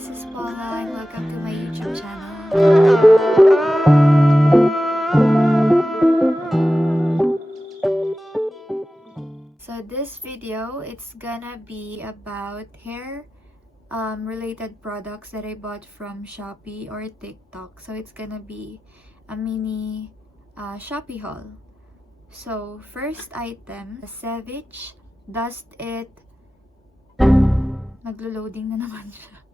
this is Paula and welcome to my YouTube channel. So this video, it's gonna be about hair related products that I bought from Shopee or TikTok. So it's gonna be a mini Shopee haul. So first item, Savage Dust It. Naglo-loading na naman siya.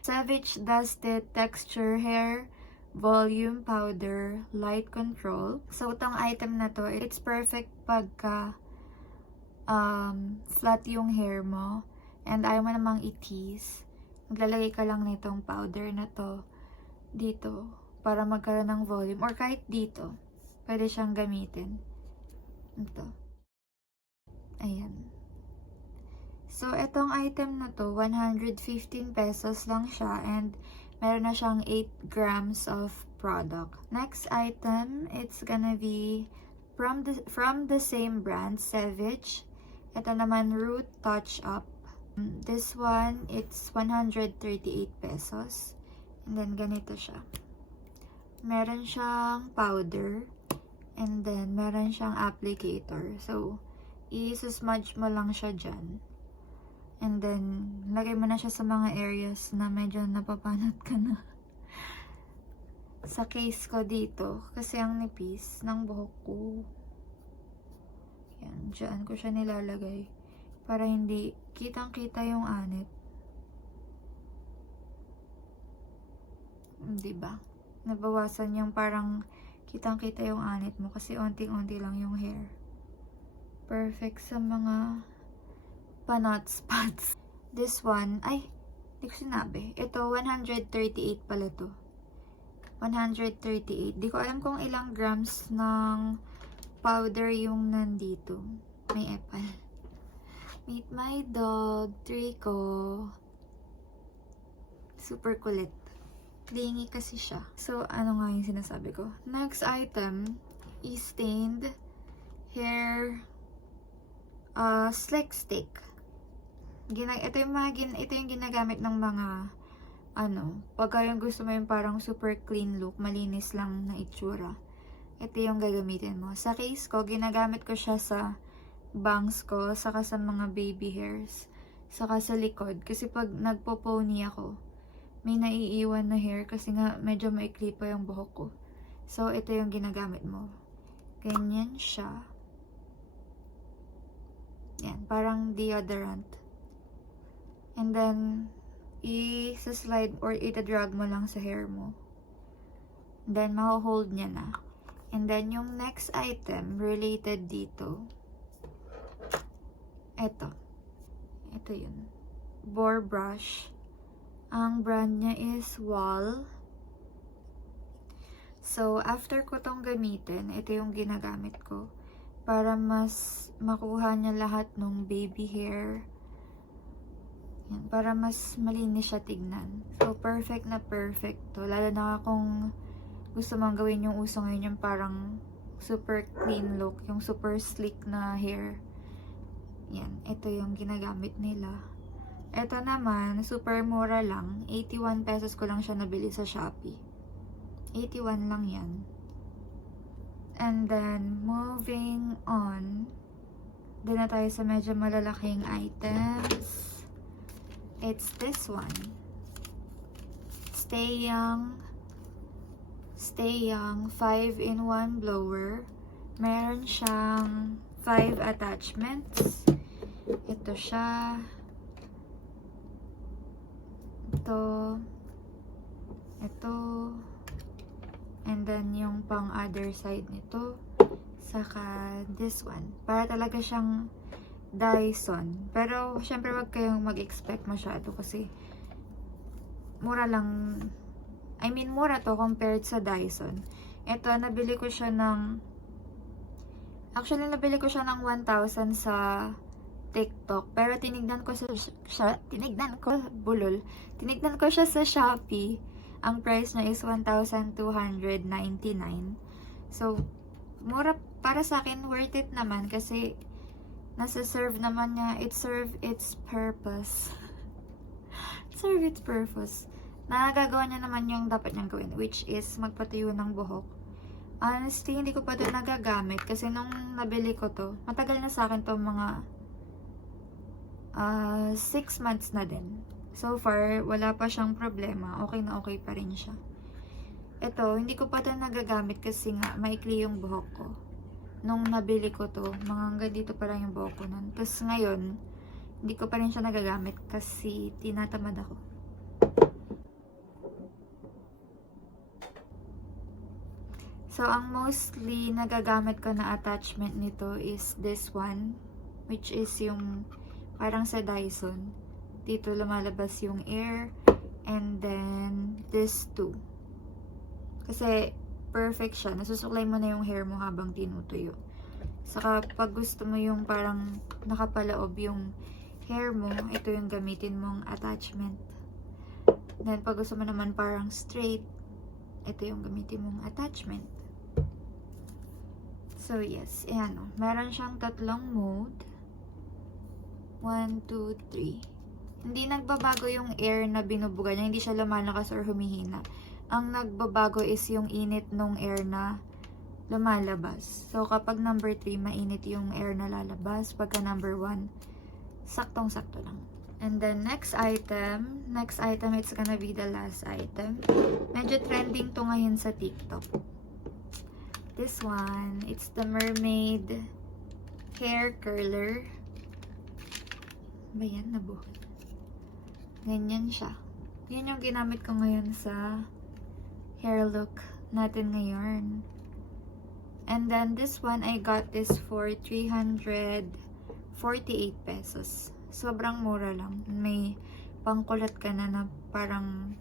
Savage Dust It Texture Hair Volume Powder Light Control. So itong item na to, it's perfect pagka flat yung hair mo and ayaw mo namang i-tease. Maglalagay ka lang nitong powder na to dito para magkaroon ng volume or kahit dito pwede siyang gamitin. Ito. Ayan. So, itong item na to, 115 pesos lang siya and meron na siyang 8 grams of product. Next item, it's gonna be from the same brand, Savage. Ito naman, Root Touch Up. This one, it's 138 pesos. And then, ganito siya. Meron siyang powder. And then, meron siyang applicator. So, i-smudge mo lang siya dyan. And then, lagay mo na siya sa mga areas na medyo napapanat ka na. Sa case ko dito, kasi ang nipis ng buhok ko. Yan, dyan ko siya nilalagay. Para hindi kitang-kita yung anit. Diba? Nabawasan yung parang kitang-kita yung anit mo kasi onting-onti lang yung hair. Perfect sa mga panot spots. This one, ay, hindi ko sinabi. Ito, 138 pala to. 138. Di ko alam kung ilang grams ng powder yung nandito. May epal. Meet my dog, Trico. Super kulit. Clingy kasi siya. So, ano nga yung sinasabi ko? Next item is stained hair slick stick. Ito yung ginagamit ng mga pagka yung gusto mo yung parang super clean look, malinis lang na itsura. Ito yung gagamitin mo. Sa case ko, ginagamit ko siya sa bangs ko, saka sa mga baby hairs, saka sa likod. Kasi pag nagpo-pony ako, may naiiwan na hair kasi nga medyo maikli pa yung buhok ko. So, ito yung ginagamit mo. Ganyan siya. Yan, parang deodorant. And then, i-slide or ita-drag mo lang sa hair mo. Then, ma-hold niya na. And then, yung next item related dito. Ito. Ito yun. Bore brush. Ang brand niya is Wall. So, after ko tong gamitin, ito yung ginagamit ko. Para mas makuha niya lahat ng baby hair. Yan, para mas malinis siya tignan. So, perfect na perfect to. Lalo na kung gusto mong gawin yung uso ngayon, yung parang super clean look, yung super sleek na hair. Yan, ito yung ginagamit nila. Ito naman, super mura lang. 81 pesos ko lang siya nabili sa Shopee. 81 lang yan. And then, moving on, doon na tayo sa medyo malalaking items. It's this one. Stay Young 5-in-1 blower. Meron siyang 5 attachments. Ito siya. Ito. And then yung pang other side nito. Saka this one. Para talaga siyang Dyson. Pero, syempre wag kayong mag-expect masyado kasi mura lang. I mean, mura to compared sa Dyson. Ito, nabili ko siya ng 1,000 sa TikTok. Pero tinignan ko siya sa Shopee. Ang price niya is 1,299. So, mura para sa akin, worth it naman kasi nasa serve naman niya, it serve its purpose. serve its purpose. Nagagawa niya naman yung dapat niyang gawin, which is magpatuyo ng buhok. Honestly, hindi ko pa ito nagagamit kasi nung nabili ko to, matagal na sa akin to, mga 6 months na din. So far, wala pa siyang problema. Okay na okay pa rin siya. Ito, hindi ko pa ito nagagamit kasi nga maikli yung buhok ko. Nung nabili ko to, mga hanggang dito pa lang yung buhok ko nun. Tapos ngayon, hindi ko pa rin siya nagagamit kasi tinatamad ako. So, ang mostly nagagamit ko na attachment nito is this one, which is yung parang sa Dyson. Dito lumalabas yung air, and then this two. Kasi perfect siya. Nasusuklay mo na yung hair mo habang tinutuyo. Saka pag gusto mo yung parang nakapalaob yung hair mo, ito yung gamitin mong attachment. Then pag gusto mo naman parang straight, ito yung gamitin mong attachment. So, yes. Ayan o. Meron siyang 3 mode. 1, 2, 3. Hindi nagbabago yung air na binubuga niya. Hindi siya lumalakas or humihina. Ang nagbabago is yung init nung air na lumalabas. So, kapag number 3, mainit yung air na lalabas. Pagka number 1, saktong-sakto lang. And then, next item, it's gonna be the last item. Medyo trending to ngayon sa TikTok. This one, it's the Mermaid Hair Curler. Ba yan? Nabuhol. Ganyan siya. Yan yung ginamit ko ngayon sa hair look natin ngayon. And then this one, I got this for 348 pesos. Sobrang mura lang. May pangkulat ka na parang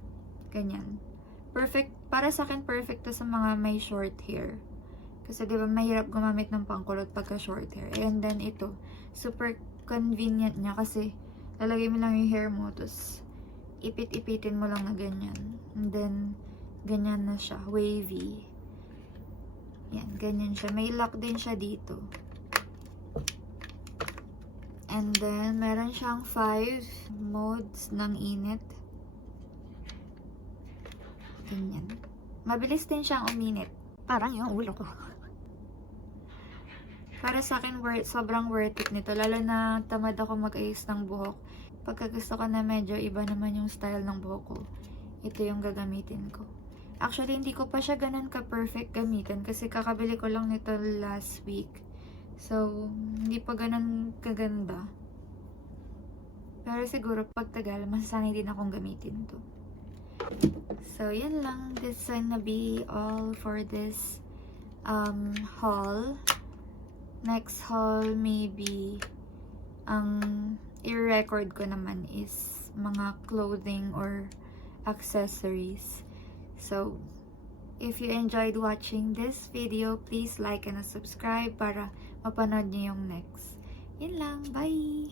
ganyan. Perfect. Para sa akin, perfect to sa mga may short hair. Kasi diba mahirap gumamit ng pangkulot pagka short hair. And then ito, super convenient niya kasi lalagay mo lang yung hair mo, tapos ipit-ipitin mo lang na ganyan. And then, ganyan na siya, wavy. Yan, ganyan siya. May lock din siya dito. And then, meron siyang 5 modes ng init. Ganyan. Mabilis din siyang uminit. Parang yung ulo ko. Para sa akin, sobrang worth it nito. Lalo na tamad ako mag-ayos ng buhok. Pagka gusto ko na medyo iba naman yung style ng buhok ko, ito yung gagamitin ko. Actually, hindi ko pa siya ganun ka-perfect gamitin kasi kakabili ko lang nito last week. So, hindi pa ganun kaganda. Pero siguro pag tagal, masasanay din akong gamitin to. So, yan lang. This gonna be all for this haul. Next haul, maybe, ang i-record ko naman is mga clothing or accessories. So, if you enjoyed watching this video, please like and subscribe para mapanood niyo yung next. Yun lang. Bye!